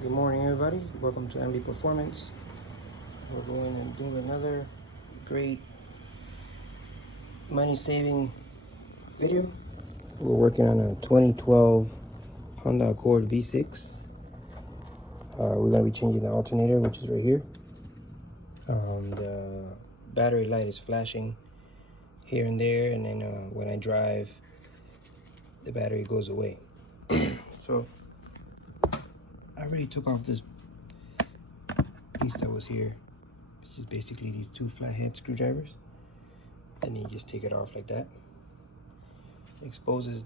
Good morning, everybody. Welcome to MB Performance. We're going and doing another great money-saving video. We're working on a 2012 Honda Accord V6. We're going to be changing the alternator, which is right here. The battery light is flashing here and there, and then when I drive, the battery goes away. So I already took off this piece that was here, which is basically these two flathead screwdrivers, and then you just take it off like that. It exposes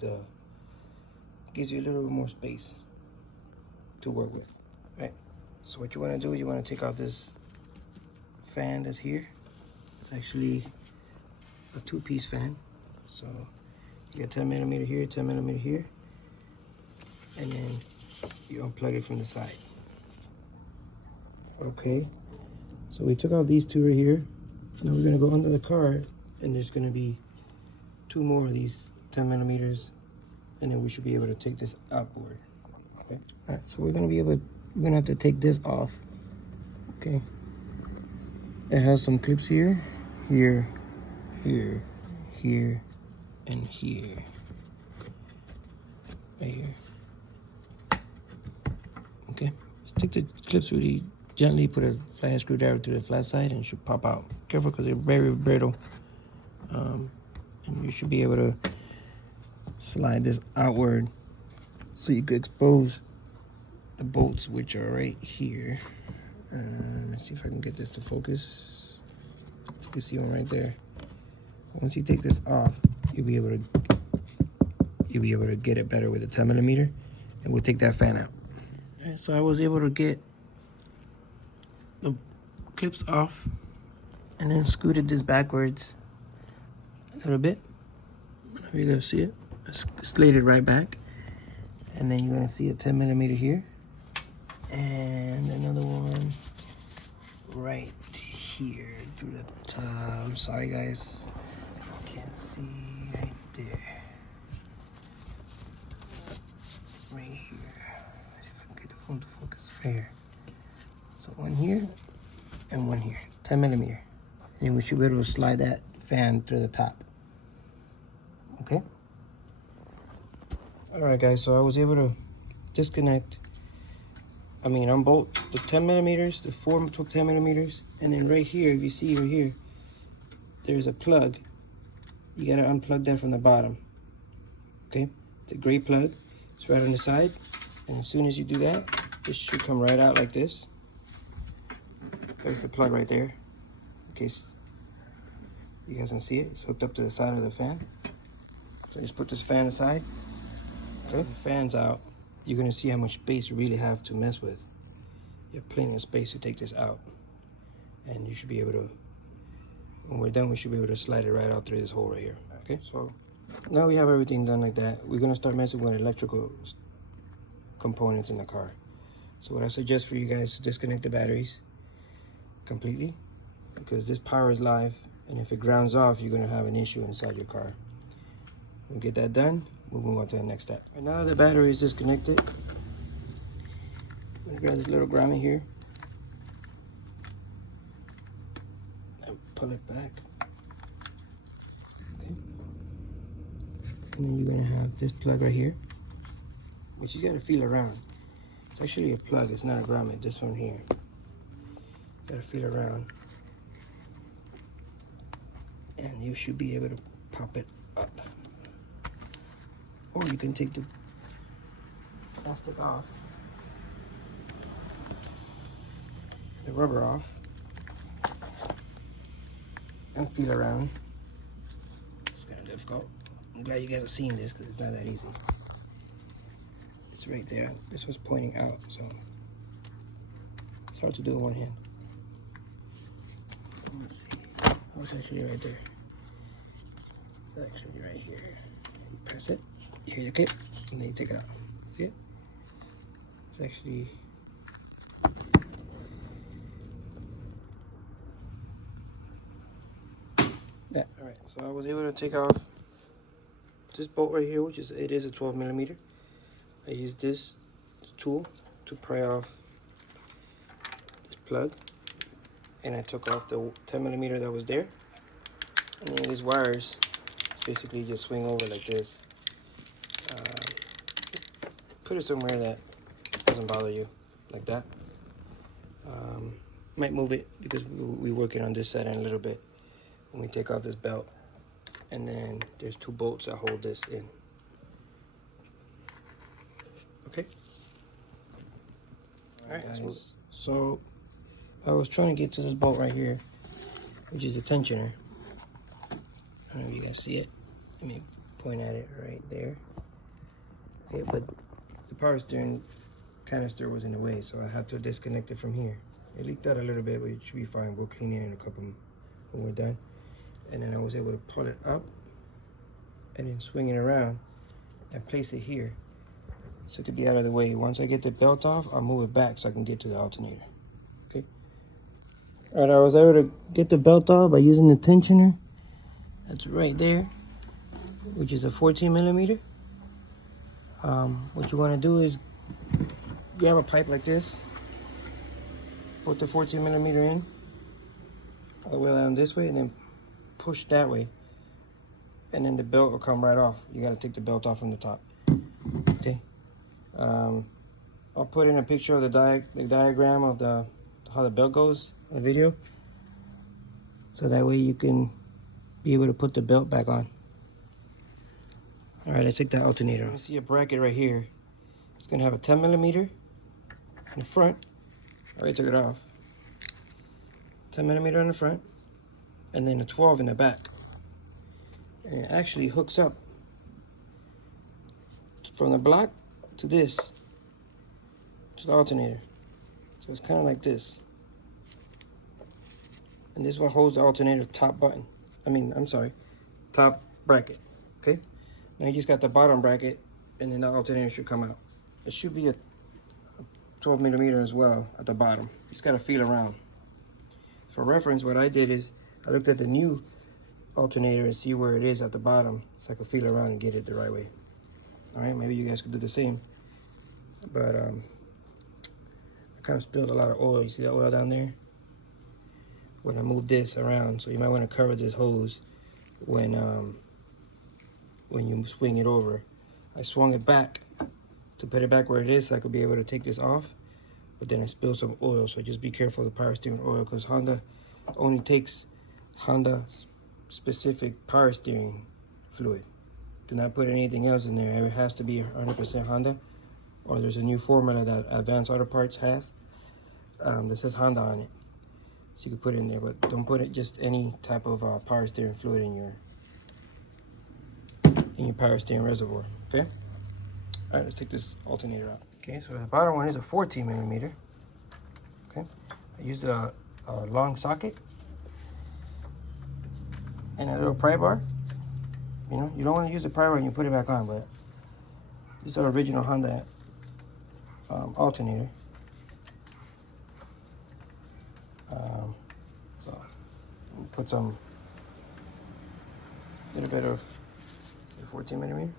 gives you a little bit more space to work with, right? So what you want to do, you want to take off this fan that's here. It's actually a two-piece fan. So you got 10 millimeter here, 10 millimeter here, and then you unplug it from the side. Okay, so we took out these two right here. Now we're gonna go under the car, and there's gonna be two more of these 10 millimeters, and then we should be able to take this upward. Okay, all right, so we're gonna have to take this off. Okay, it has some clips here, here, here, here, and here, right here. Okay, just take the clips really gently, put a flathead screwdriver to the flat side, and it should pop out. Careful, because they're very brittle. And you should be able to slide this outward so you could expose the bolts, which are right here. Let's see if I can get this to focus. You can see one right there. Once you take this off, you'll be able to get it better with a 10 millimeter, and we'll take that fan out. Right, so I was able to get the clips off, and then scooted this backwards a little bit. You're gonna see it. I slid it right back, and then you're gonna see a 10 millimeter here, and another one right here through the top. I'm sorry, guys, can't see right there. Right here. Let's see if I can get the phone to focus. Right here. So one here and one here. 10 millimeter. And then we should be able to slide that fan through the top. Okay? Alright, guys, so I was able to disconnect, on both the 10 millimeters, the 10 millimeters, and then right here, if you see right here, there's a plug. You gotta unplug that from the bottom. Okay? It's a gray plug. It's right on the side. And as soon as you do that, this should come right out like this. There's the plug right there, in case you guys can see it. It's hooked up to the side of the fan. So just put this fan aside. Okay, the fan's out. You're gonna see how much space you really have to mess with. You have plenty of space to take this out. And you should be able to, when we're done, we should be able to slide it right out through this hole right here. Okay, so now we have everything done like that. We're gonna start messing with electrical components in the car. So what I suggest for you guys to disconnect the batteries completely, because this power is live, and if it grounds off, you're going to have an issue inside your car. When we get that done, we'll move on to the next step. And now the battery is disconnected, I'm going to grab this little grommet here and pull it back. Okay. And then you're going to have this plug right here, which you got to feel around. It's actually a plug, it's not a grommet, this one here. Gotta feel around, and you should be able to pop it up. Or you can take the plastic off, the rubber off, and feel around. It's kind of difficult. I'm glad you guys have seen this, because it's not that easy. It's right there. This was pointing out, so it's hard to do with one hand. Let's see. Oh, it's actually right there. It's actually right here. You press it, you hear the clip, and then you take it out. See it? It's actually that. Alright, so I was able to take off this bolt right here, which is a 12 millimeter. I used this tool to pry off plug, and I took off the 10 millimeter that was there. And then these wires basically just swing over like this. Put it somewhere that doesn't bother you, like that. Might move it because we're working on this side in a little bit when we take off this belt. And then there's 2 bolts that hold this in. Okay. All right, guys. So I was trying to get to this bolt right here, which is the tensioner. I don't know if you guys see it. Let me point at it right there. Okay, but the power steering canister was in the way, so I had to disconnect it from here. It leaked out a little bit, but it should be fine. We'll clean it in a couple when we're done. And then I was able to pull it up and then swing it around and place it here so it could be out of the way. Once I get the belt off, I'll move it back so I can get to the alternator. Okay. All right, I was able to get the belt off by using the tensioner. That's right there, which is a 14 millimeter. What you want to do is grab a pipe like this, put the 14 millimeter in, all the way around this way, and then push that way, and then the belt will come right off. You got to take the belt off from the top. Okay. I'll put in a picture of the diagram of how the belt goes in the video, so that way you can be able to put the belt back on. All right, let's take the alternator off. You see a bracket right here. It's gonna have a 10 millimeter in the front. I already took it off. 10 millimeter in the front, and then a 12 in the back. And it actually hooks up from the block to this, to the alternator. So it's kind of like this. And this is what holds the alternator top button. Top bracket. Okay? Now you just got the bottom bracket, and then the alternator should come out. It should be a 12 millimeter as well at the bottom. You just got to feel around. For reference, what I did is I looked at the new alternator and see where it is at the bottom, so I could feel around and get it the right way. All right, maybe you guys could do the same. But I kind of spilled a lot of oil. You see that oil down there? When I moved this around, so you might want to cover this hose when you swing it over. I swung it back to put it back where it is so I could be able to take this off, but then I spilled some oil, so just be careful of the power steering oil, because Honda only takes Honda specific power steering fluid. Do not put anything else in there. It has to be 100% Honda, or there's a new formula that Advanced Auto Parts has that says Honda on it, so you can put it in there, but don't put it just any type of power steering fluid in your power steering reservoir. Okay. All right, let's take this alternator out. Okay, so the bottom one is a 14 millimeter. Okay, I used a long socket and a little pry bar. You know, you don't want to use the pry bar when you put it back on, but this is our original Honda alternator. So put some little bit of 14 millimeter.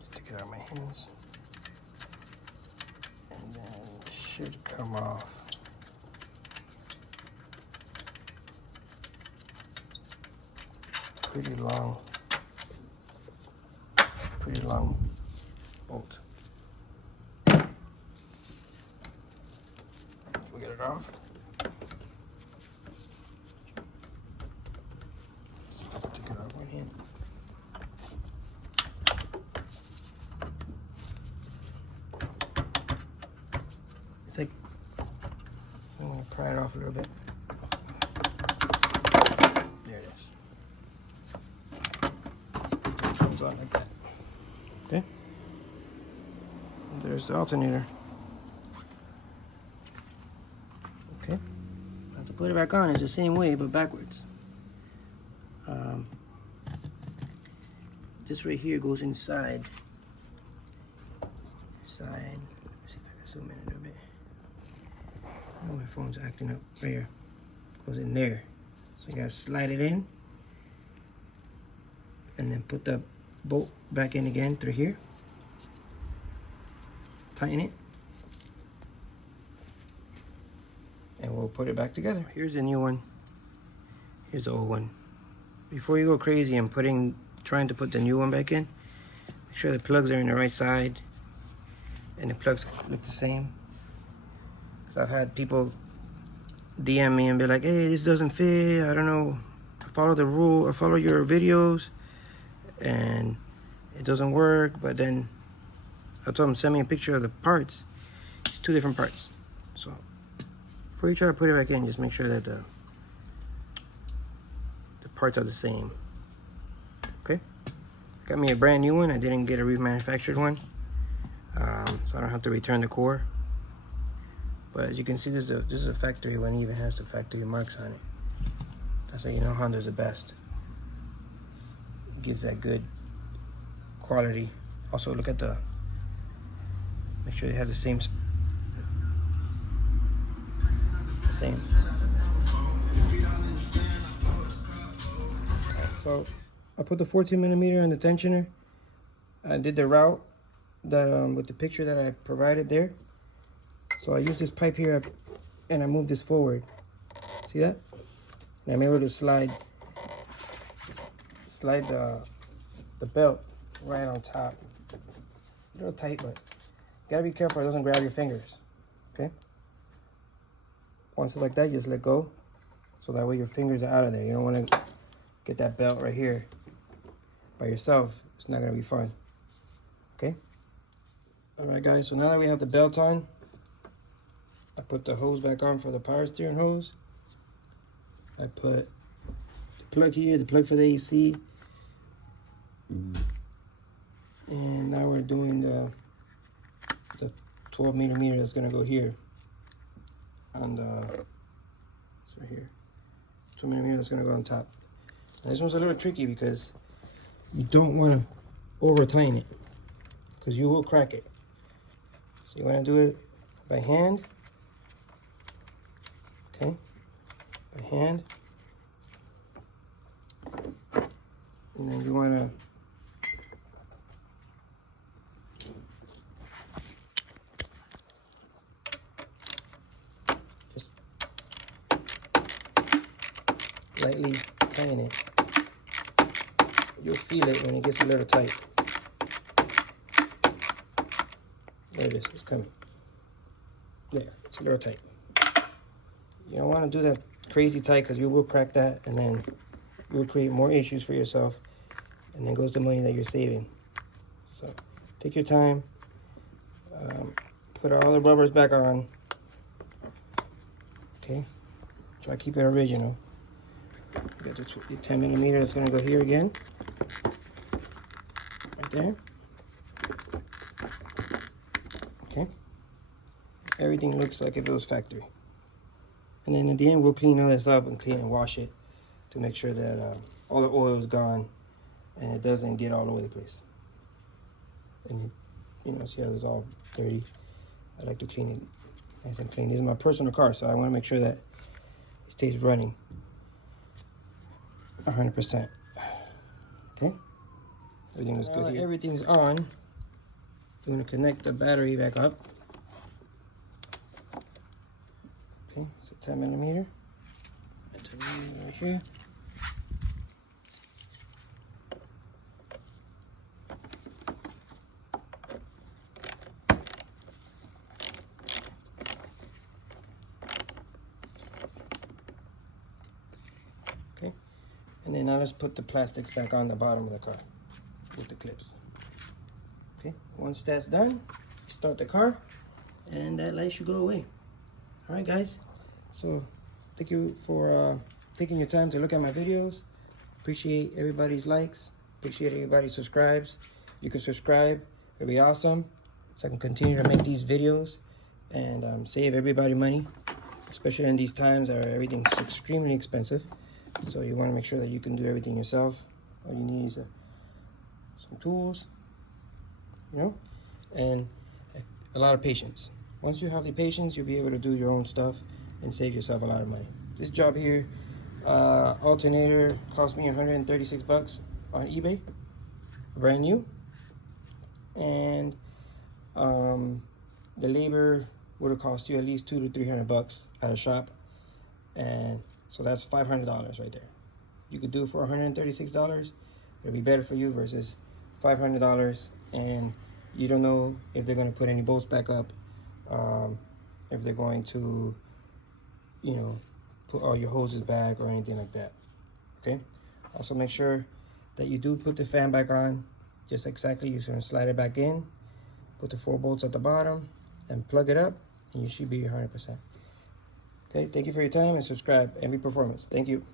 Just take it out of my hands, and then it should come off. Pretty long bolt. So we get it off. See if I can take it out one hand. It's like, I'm gonna pry it off a little bit. There it is. Comes out like that. Okay. And there's the alternator. Okay. Now to put it back on, it's the same way but backwards. This right here goes inside. Let's see if I can zoom in a little bit. Oh, my phone's acting up. Right here. Goes in there. So you gotta slide it in, and then put the bolt back in again through here. Tighten it, we'll put it back together. Here's the new one. Here's the old one. Before you go crazy and trying to put the new one back in, make sure the plugs are in the right side and the plugs look the same. Because I've had people DM me and be like, hey, this doesn't fit, I don't know, follow the rule or follow your videos and it doesn't work. But then I told them, send me a picture of the parts. It's two different parts. So before you try to put it back in, just make sure that the parts are the same. Okay, got me a brand new one. I didn't get a remanufactured one, so I don't have to return the core. But as you can see, this is a factory one. It even has the factory marks on it. That's how you know Honda's the best. It gives that good quality. Also, look at make sure they have the same. So I put the 14mm on the tensioner. I did the route that with the picture that I provided there. So I used this pipe here and I moved this forward. See that? And I'm able to slide the belt right on top. A little tight, but you gotta be careful it doesn't grab your fingers. Okay? Once it's like that, you just let go. So that way your fingers are out of there. You don't want to get that belt right here by yourself. It's not gonna be fun. Okay? Alright guys, so now that we have the belt on, I put the hose back on for the power steering hose. I put the plug here, the plug for the AC. And now we're doing the 12mm that's gonna go here. On it's right here. 2mm that's gonna go on top. Now, this one's a little tricky because you don't want to over tighten it because you will crack it. So you want to do it by hand. Okay, by hand. And then you want to just lightly tighten it. You'll feel it when it gets a little tight. There it is, it's coming. There, it's a little tight. You don't want to do that crazy tight because you will crack that and then you will create more issues for yourself and then goes the money that you're saving. So take your time, put all the rubbers back on. Okay, try to keep it original. You got the 10mm that's going to go here again. Right there. Okay. Everything looks like if it was factory. And then at the end, we'll clean all this up and clean and wash it to make sure that all the oil is gone and it doesn't get all over the place. And you know, see how it's all dirty. I like to clean it nice and clean. This is my personal car, so I want to make sure that it stays running 100%. Okay, everything looks good here. Everything's on. You're going to connect the battery back up. Okay, it's a 10mm. Right here. Okay, and then now let's put the plastics back on the bottom of the car with the clips. Okay, once that's done, start the car and that light should go away. All right guys, so thank you for taking your time to look at my videos. Appreciate everybody's likes, appreciate everybody subscribes. You can subscribe, it'd be awesome, so I can continue to make these videos and save everybody money, especially in these times where everything's extremely expensive. So you want to make sure that you can do everything yourself. All you need is some tools, you know, and a lot of patience. Once you have the patience, you'll be able to do your own stuff and save yourself a lot of money. This job here, Alternator, cost me 136 bucks on eBay, brand new. And the labor would have cost you at least $200 to $300 at a shop. And so that's $500 right there. You could do it for $136. It'll be better for you versus $500, and you don't know if they're going to put any bolts back up, if they're going to, you know, put all your hoses back or anything like that. Okay. Also make sure that you do put the fan back on, just exactly. You're going to slide it back in, put the 4 bolts at the bottom, and plug it up, and you should be 100%. Okay. Thank you for your time, and subscribe. MB Performance. Thank you.